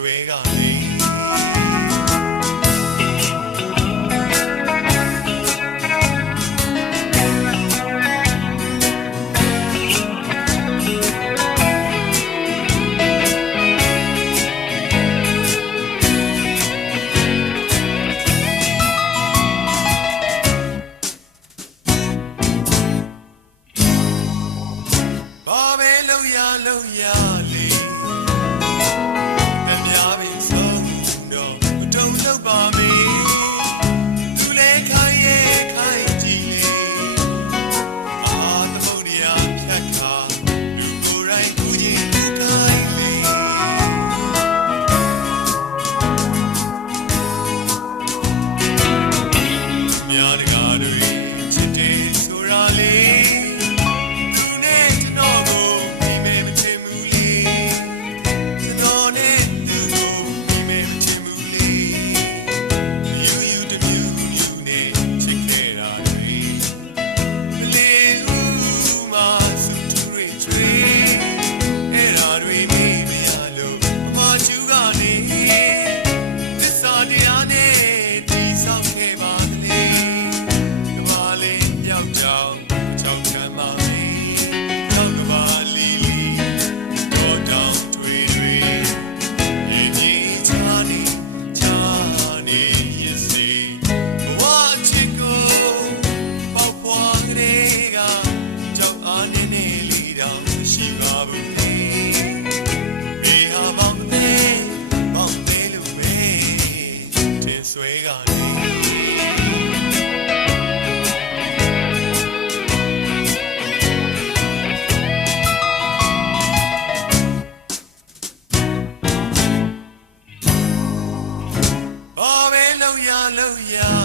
ဆွဲကလေးဘာပဲလုံရလုံရ စွဲကနေဘာပဲလုံးရလုံးရ